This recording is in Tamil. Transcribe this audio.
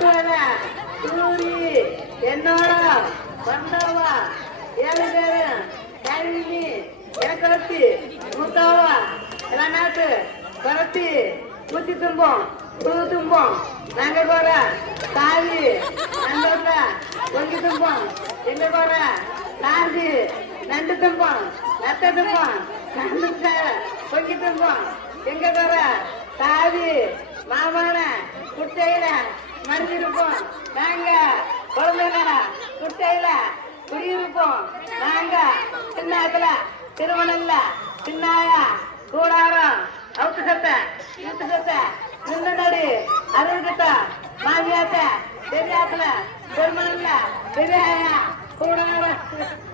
சூரி என்னோட வந்தவா 7 பேரு கல்வி எனக்கு மூத்தவா எல்லாம் நாட்டு பரத்தி ஊத்தி தும்போம் புது தும்போம் நாங்க போற சாதி நண்பர்ல பொங்கி தும்போம் எங்க போற சாதி நண்டு தும்போம் நத்த தும்போம் நண்டு பொங்கி தும்போம் எங்க போற சாதி மாமான குட்டையில மடிஞ்சிருப்போம் நாங்க குழந்தைங்க குட்டையில குடியிருப்போம் நாங்க சின்னத்துல திருமணம்ல சின்னாயா கூடாரம் அவுத்து சத்த நின்னடி அருள்கிட்ட மாமியாத்த பெரியாத்துல திருமணம்ல பெரியாயா கூடாரம்